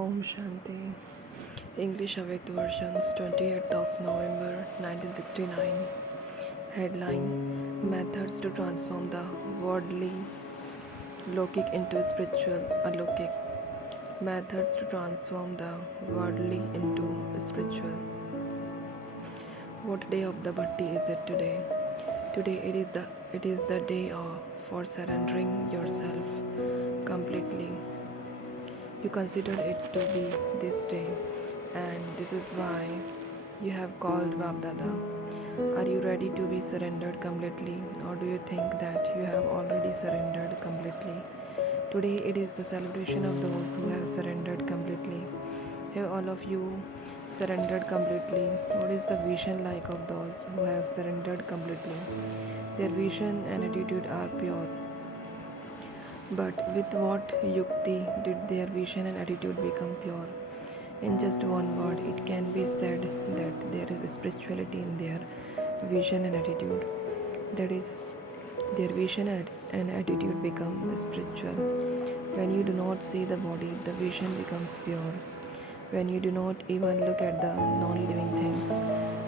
Om Shanti. English Avyakt versions 28th of November 1969. Headline: Methods to transform the worldly Lokik into spiritual Alokik. Methods to transform the worldly into spiritual. What day of the birthday is it today? Today it is the day for surrendering yourself completely. You considered it to be this day, and this is why you have called Babdada. Are you ready to be surrendered completely, or do you think that you have already surrendered completely? Today it is the celebration of those who have surrendered completely. Have all of you surrendered completely? What is the vision like of those who have surrendered completely? Their vision and attitude are pure. But with what yukti did their vision and attitude become pure? In just one word, it can be said that there is spirituality in their vision and attitude. That is, their vision and attitude become spiritual. When you do not see the body, the vision becomes pure. When you do not even look at the non living things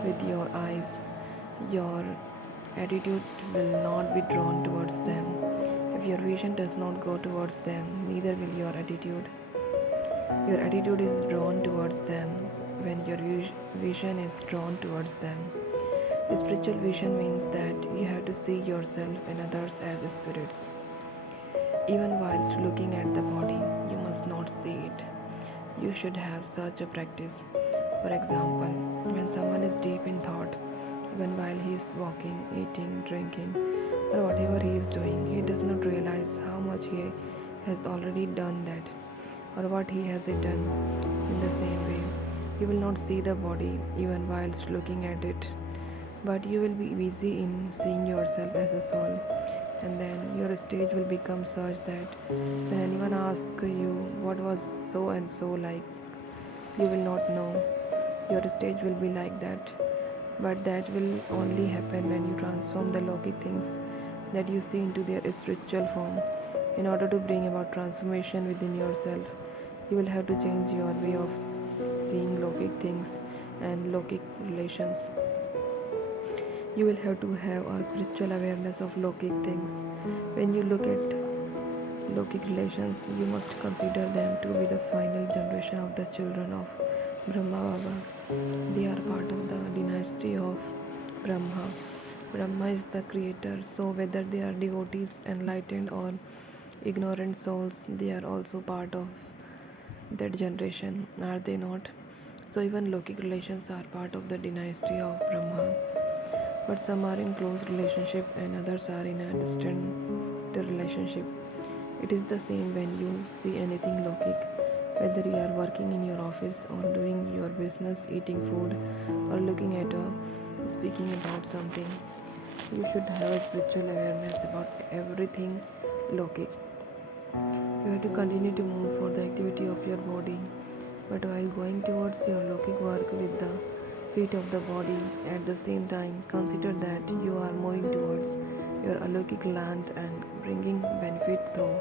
with your eyes, your attitude will not be drawn towards them. If your vision does not go towards them, neither will your attitude. Your attitude is drawn towards them when your vision is drawn towards them. Spiritual vision means that you have to see yourself and others as spirits. Even whilst looking at the body, you must not see it. You should have such a practice. For example, when someone is deep in thought, even while he is walking, eating, drinking, or whatever he is doing, he does not realize how much he has already done that, or what he has done. In the same way, you will not see the body even whilst looking at it, but you will be busy in seeing yourself as a soul, and then your stage will become such that when anyone asks you what was so and so like, you will not know. Your stage will be like that, but that will only happen when you transform the logic things that you see into their spiritual form. In order to bring about transformation within yourself, you will have to change your way of seeing logic things and logic relations. You will have to have a spiritual awareness of logic things. When you look at logic relations, you must consider them to be the final generation of the children of Brahma Baba. They are part of the dynasty of Brahma. Brahma is the creator, so whether they are devotees, enlightened, or ignorant souls, they are also part of that generation, are they not? So, even logic relations are part of the dynasty of Brahma. But some are in close relationship and others are in a distant relationship. It is the same when you see anything logic, whether you are working in your office or doing your business, eating food, or looking at or speaking about something. You should have a spiritual awareness about everything logic. You have to continue to move for the activity of your body, but while going towards your logic work with the feet of the body, at the same time consider that you are moving towards your alokik land and bringing benefit through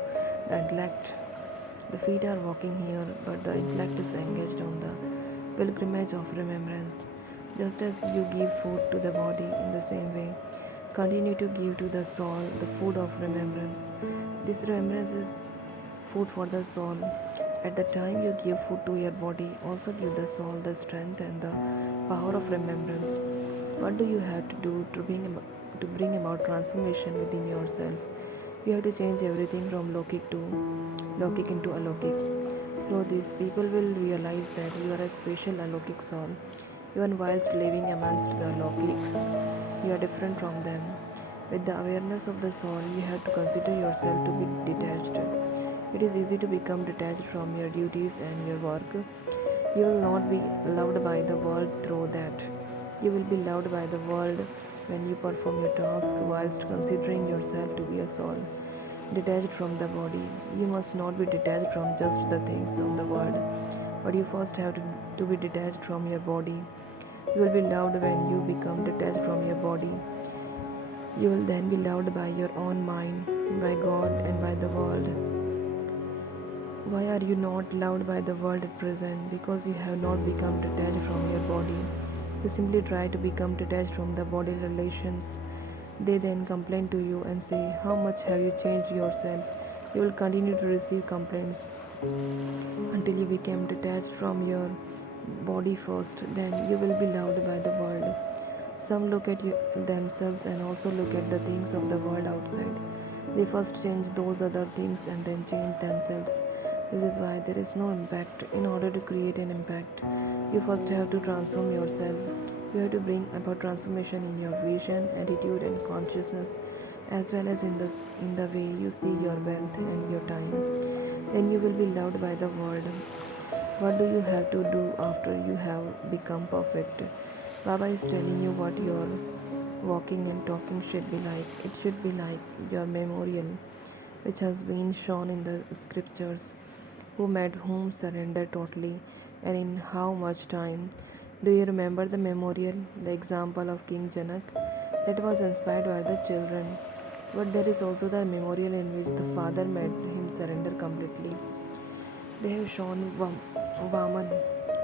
the intellect. The feet are walking here, but the intellect is engaged on the pilgrimage of remembrance. Just as you give food to the body, in the same way, continue to give to the soul the food of remembrance. This remembrance is food for the soul. At the time you give food to your body, also give the soul the strength and the power of remembrance. What do you have to do to bring about transformation within yourself? You have to change everything from Lokik into alokik. Through this, people will realize that you are a special alokik soul. Even whilst living amongst the lokiks, you are different from them. With the awareness of the soul, you have to consider yourself to be detached. It is easy to become detached from your duties and your work. You will not be loved by the world through that. You will be loved by the world when you perform your task whilst considering yourself to be a soul detached from the body. You must not be detached from just the things of the world, but you first have to be detached from your body. You will be loved when you become detached from your body. You will then be loved by your own mind, by God, and by the world. Why are you not loved by the world at present? Because you have not become detached from your body. You simply try to become detached from the body relations. They then complain to you and say, how much have you changed yourself? You will continue to receive complaints until you become detached from your body first. Then you will be loved by the world. Some look at themselves and also look at the things of the world outside. They first change those other things and then change themselves. This is why there is no impact. In order to create an impact, you first have to transform yourself. You have to bring about transformation in your vision, attitude, and consciousness, as well as in the way you see your wealth and your time. Then you will be loved by the world. What do you have to do after you have become perfect? Baba is telling you what your walking and talking should be like. It should be like your memorial, which has been shown in the scriptures. Who made whom surrender totally, and in how much time? Do you remember the memorial, the example of King Janak? That was inspired by the children. But there is also the memorial in which the father made him surrender completely. They have shown Vaman,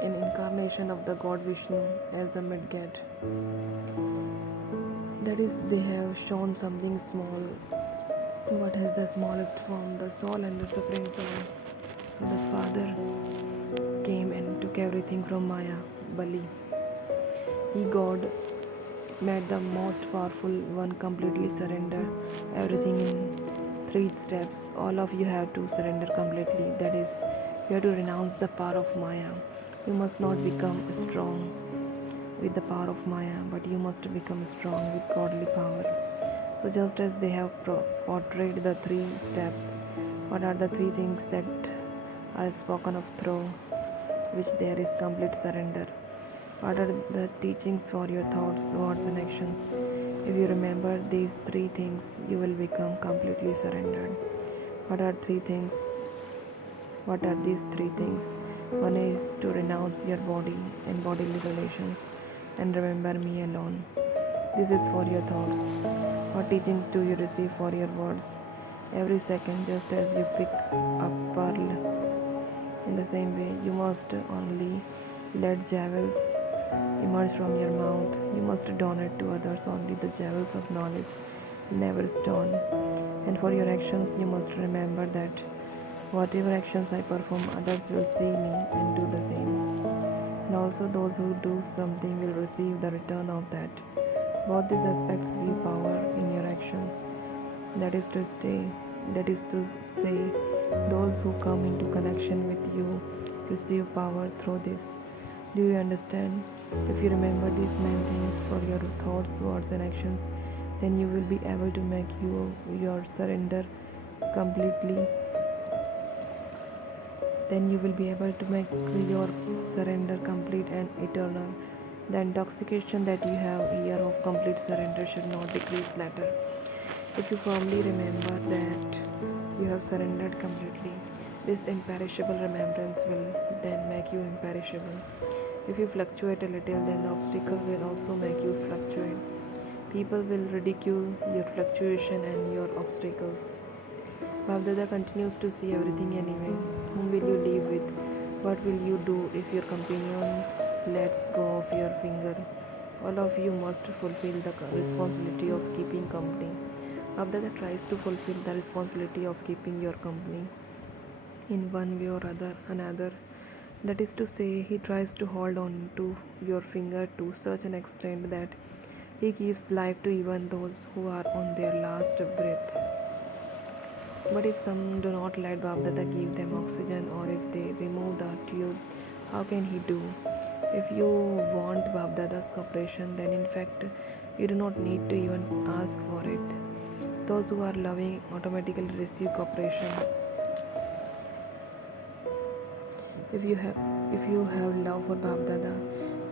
an incarnation of the god Vishnu, as a Midgat. That is, they have shown something small. What has the smallest form? The soul and the supreme soul. So the father came and took everything from Maya, Bali. He, God, made the most powerful one completely surrender everything in 3 steps. All of you have to surrender completely. That is, you have to renounce the power of Maya. You must not become strong with the power of Maya, but you must become strong with godly power. So, just as they have portrayed the 3 steps, what are the 3 things that are spoken of through which there is complete surrender? What are the teachings for your thoughts, words, and actions? If you remember these 3 things, you will become completely surrendered. What are 3 things? What are these 3 things? One is to renounce your body and bodily relations and remember me alone. This is for your thoughts. What teachings do you receive for your words? Every second, just as you pick a pearl, in the same way, you must only let jewels emerge from your mouth. You must donate to others only the jewels of knowledge, never stone. And for your actions, you must remember that whatever actions I perform, others will see me and do the same. And also, those who do something will receive the return of that. Both these aspects give power in your actions. That is to stay, that is to say, those who come into connection with you receive power through this. Do you understand? If you remember these main things for your thoughts, words, and actions, then you will be able to make your surrender completely. Then you will be able to make your surrender complete and eternal. The intoxication that you have here of complete surrender should not decrease later. If you firmly remember that you have surrendered completely, this imperishable remembrance will then make you imperishable. If you fluctuate a little, then the obstacle will also make you fluctuate. People will ridicule your fluctuation and your obstacles. Bhavdada continues to see everything anyway. Whom will you live with? What will you do if your companion lets go of your finger? All of you must fulfill the responsibility of keeping company. Bhavdada tries to fulfill the responsibility of keeping your company in one way or another. That is to say, he tries to hold on to your finger to such an extent that he gives life to even those who are on their last breath. But if some do not let Babdada give them oxygen, or if they remove the tube, how can he do? If you want Babdada's cooperation, then in fact you do not need to even ask for it. Those who are loving automatically receive cooperation. If you have love for Babdada,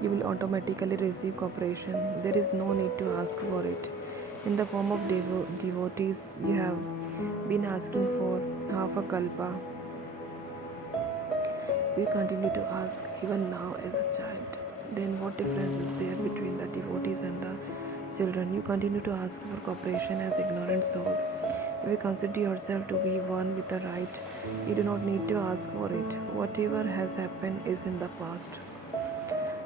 you will automatically receive cooperation. There is no need to ask for it. In the form of devotees, you have been asking for half a kalpa. You continue to ask even now as a child. Then what difference is there between the devotees and the children? You continue to ask for cooperation as ignorant souls. If you consider yourself to be one with the right, you do not need to ask for it. Whatever has happened is in the past.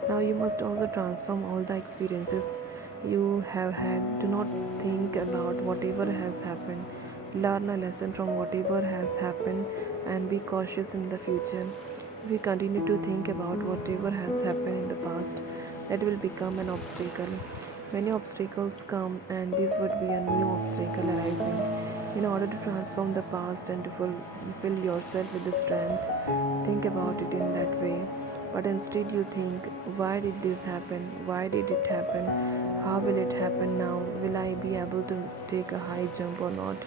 Now you must also transform all the experiences you have had. Do not think about whatever has happened. Learn a lesson from whatever has happened and be cautious in the future. If you continue to think about whatever has happened in the past, that will become an obstacle. Many obstacles come, and this would be a new obstacle arising. In order to transform the past and to fill yourself with the strength, think about it in that way. But instead, you think, why did this happen? Why did it happen? How will it happen now? Will I be able to take a high jump or not?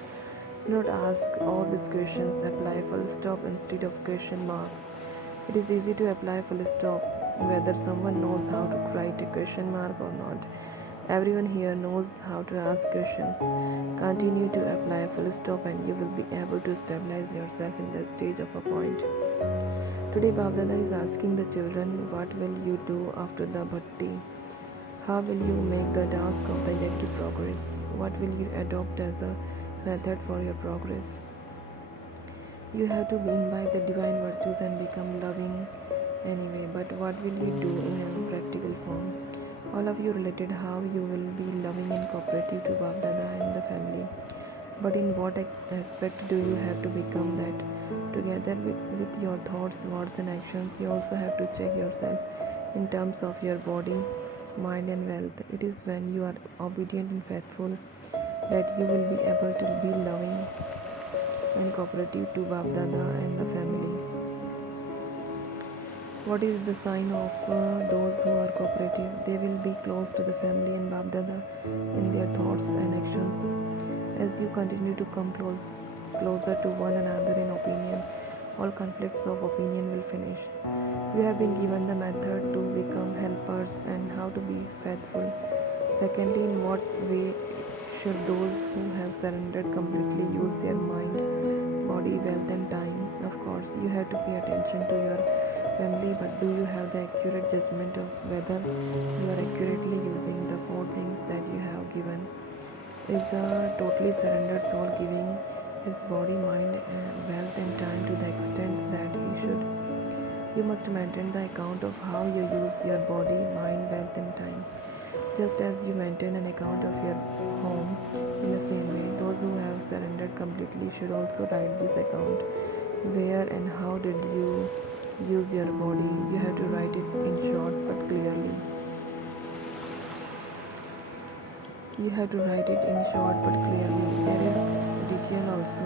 Do not ask all these questions, apply full stop instead of question marks. It is easy to apply full stop whether someone knows how to write a question mark or not. Everyone here knows how to ask questions. Continue to apply full stop and you will be able to stabilize yourself in the stage of a point. Today Babdada is asking the children, what will you do after the birthday? How will you make the task of the yagi progress? What will you adopt as a method for your progress? You have to imbibe the divine virtues and become loving anyway, but what will you do in a practical form? All of you related how you will be loving and cooperative to Babdada and the family. But in what aspect do you have to become that? Together with your thoughts, words, and actions, you also have to check yourself in terms of your body, mind, and wealth. It is when you are obedient and faithful that you will be able to be loving and cooperative to Babdada and the family. What is the sign of those who are cooperative? They will be close to the family and Babdada in their thoughts and actions. As you continue to come closer to one another in opinion, all conflicts of opinion will finish. You have been given the method to become helpers and how to be faithful. Secondly, in what way should those who have surrendered completely use their mind, body, wealth, and time? Of course, you have to pay attention to your family, but do you have the accurate judgment of whether you are accurately using the four things that you have given? Is a totally surrendered soul giving his body, mind, wealth, and time to the extent that he should? You must maintain the account of how you use your body, mind, wealth, and time. Just as you maintain an account of your home, in the same way, those who have surrendered completely should also write this account. Where and how did you use your body? You have to write it in short but clearly. You have to write it in short but clearly. There is detail also,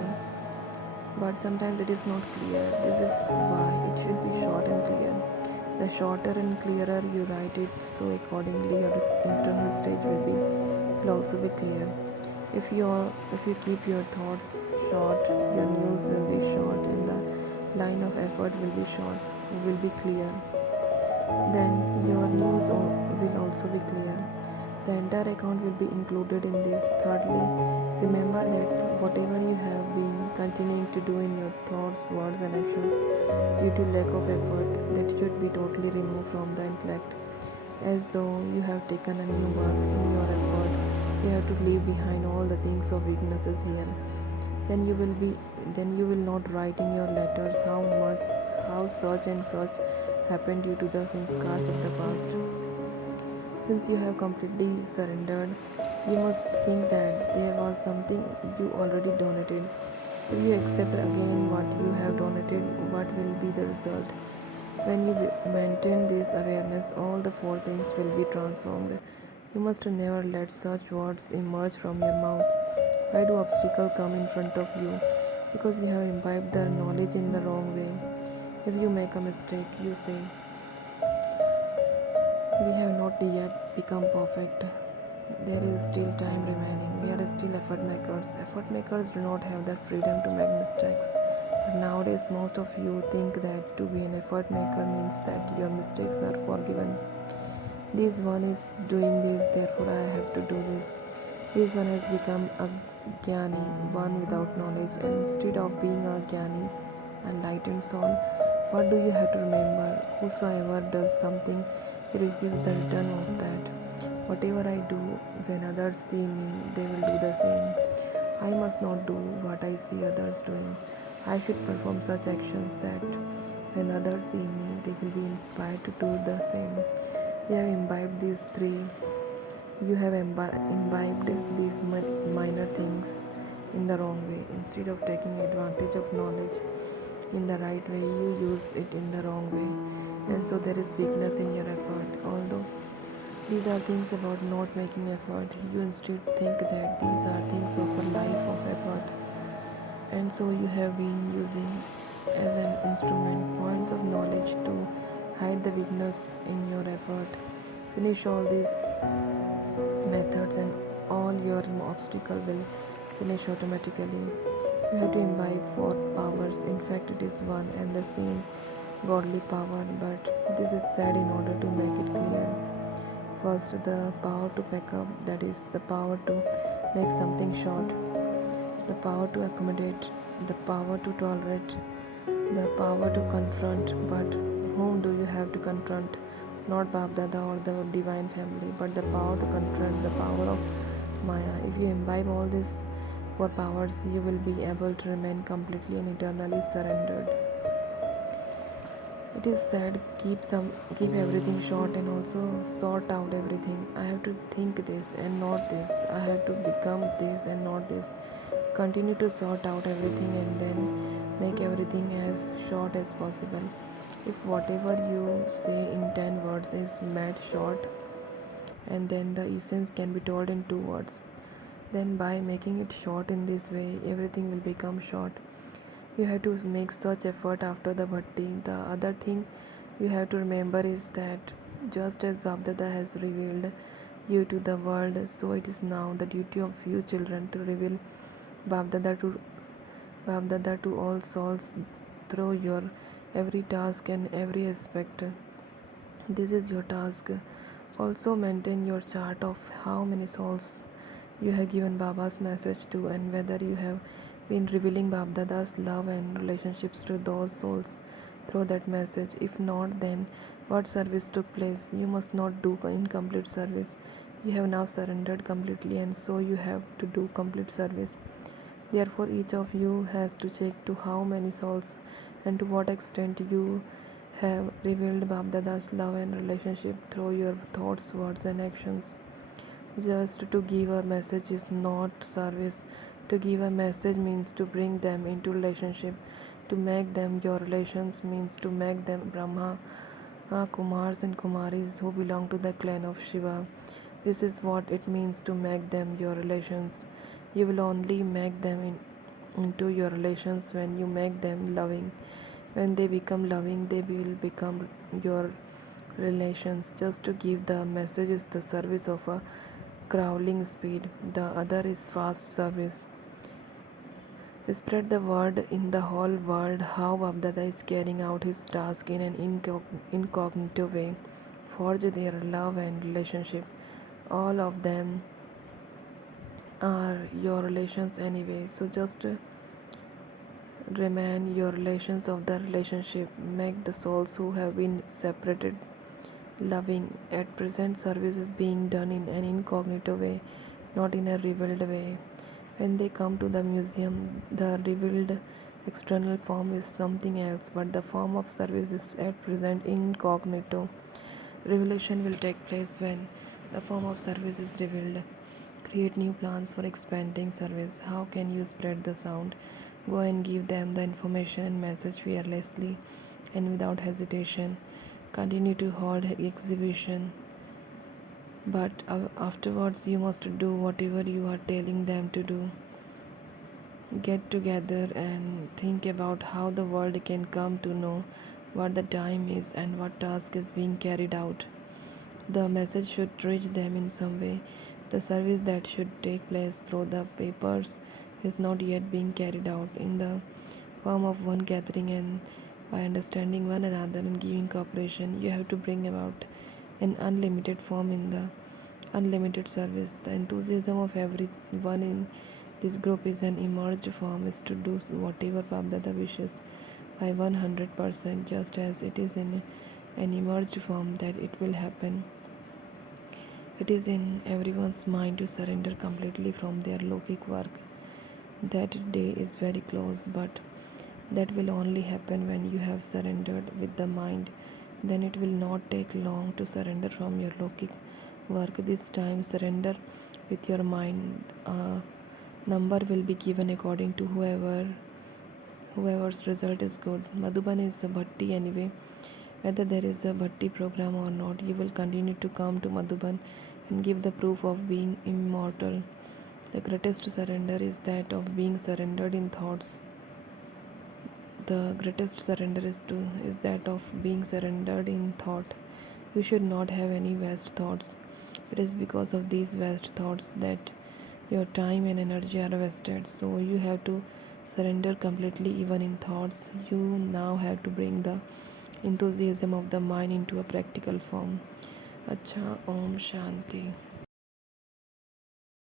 but sometimes it is not clear. This is why it should be short and clear. The shorter and clearer you write it, so accordingly your internal stage will also be clear. If you keep your thoughts short, your news will be short, and the line of effort will be clear. Then your news will also be clear. The entire account will be included in this. Thirdly, remember that whatever you have been continuing to do in your thoughts, words, and actions due to lack of effort, that should be totally removed from the intellect, as though you have taken a new birth in your effort. You have to leave behind all the things of weaknesses here. Then you will not write in your letters how such and such happened due to the sanskars of the past. Since you have completely surrendered, you must think that there was something you already donated. If you accept again what you have donated, what will be the result? When you maintain this awareness, all the four things will be transformed. You must never let such words emerge from your mouth. Why do obstacles come in front of you? Because you have imbibed the knowledge in the wrong way. If you make a mistake, you say, we have not yet become perfect. There is still time remaining. We are still effort makers. Effort makers do not have the freedom to make mistakes. But nowadays, most of you think that to be an effort maker means that your mistakes are forgiven. This one is doing this, therefore I have to do this. This one has become a jnani, one without knowledge, and instead of being a jnani, enlightened soul, what do you have to remember? Whosoever does something, he receives the return of that. Whatever I do, when others see me, they will do the same. I must not do what I see others doing. I should perform such actions that when others see me, they will be inspired to do the same. You have imbibed these three. You have imbibed these minor things in the wrong way. Instead of taking advantage of knowledge in the right way, you use it in the wrong way. And so there is weakness in your effort. Although these are things about not making effort, you instead think that these are things of a life of effort. And so you have been using as an instrument points of knowledge to hide the weakness in your effort. Finish all these methods and all your obstacle will finish automatically. You have to imbibe four powers. In fact, it is one and the same godly power, but this is said in order to make it clear. First, the power to pack up, that is the power to make something short, the power to accommodate, the power to tolerate, the power to confront. But whom do you have to confront? Not Bab Dada or the divine family, but the power to confront, the power of Maya. If you imbibe all these four powers, you will be able to remain completely and eternally surrendered. It is said, keep everything short and also sort out everything. I have to think this and not this. I have to become this and not this. Continue to sort out everything and then make everything as short as possible. If whatever you say in 10 words is made short, and then the essence can be told in 2 words, then by making it short in this way, everything will become short. You have to make such effort after the bhatti. The other thing you have to remember is that just as Babdada has revealed you to the world, so it is now the duty of you children to reveal Babdada to Babdada to all souls through your every task and every aspect. This is your task. Also maintain your chart of how many souls you have given Baba's message to and whether you have been revealing Babdada's love and relationships to those souls through that message. If not, then what service took place? You must not do incomplete service. You have now surrendered completely, and so you have to do complete service. Therefore, each of you has to check to how many souls and to what extent you have revealed Babdada's love and relationship through your thoughts, words, and actions. Just to give a message is not service. To give a message means to bring them into relationship. To make them your relations means to make them Brahma, Kumars, and Kumaris who belong to the clan of Shiva. This is what it means to make them your relations. You will only make them into your relations when you make them loving. When they become loving, they will become your relations. Just to give the message is the service of a crawling speed, the other is fast service. Spread the word in the whole world how Babdada is carrying out his task in an incognito way. Forge their love and relationship. All of them are your relations anyway, so just remain your relations of the relationship. Make the souls who have been separated loving. At present, service is being done in an incognito way, not in a revealed way. When they come to the museum, the revealed external form is something else, but the form of service is at present incognito. Revelation will take place when the form of service is revealed. Create new plans for expanding service. How can you spread the sound? Go and give them the information and message fearlessly and without hesitation. Continue to hold exhibition, but afterwards you must do whatever you are telling them to do. Get together and think about how the world can come to know what the time is and what task is being carried out. The message should reach them in some way. The service that should take place through the papers is not yet being carried out in the form of one gathering, and by understanding one another and giving cooperation, you have to bring about an unlimited form in the unlimited service. The enthusiasm of everyone in this group is an emerged form is to do whatever Babdada wishes by 100%, just as it is in an emerged form that it will happen. It is in everyone's mind to surrender completely from their lokic work That day is very close, but that will only happen when you have surrendered with the mind. Then it will not take long to surrender from your logic work. This time, surrender with your mind. A number will be given according to whoever's result is good. Madhuban is a bhatti anyway. Whether there is a bhatti program or not, you will continue to come to Madhuban and give the proof of being immortal. The greatest surrender is that of being surrendered in thoughts. The greatest surrender is that of being surrendered in thought. You should not have any vast thoughts. It is because of these vast thoughts that your time and energy are wasted. So you have to surrender completely even in thoughts. You now have to bring the enthusiasm of the mind into a practical form. Acha, Om Shanti.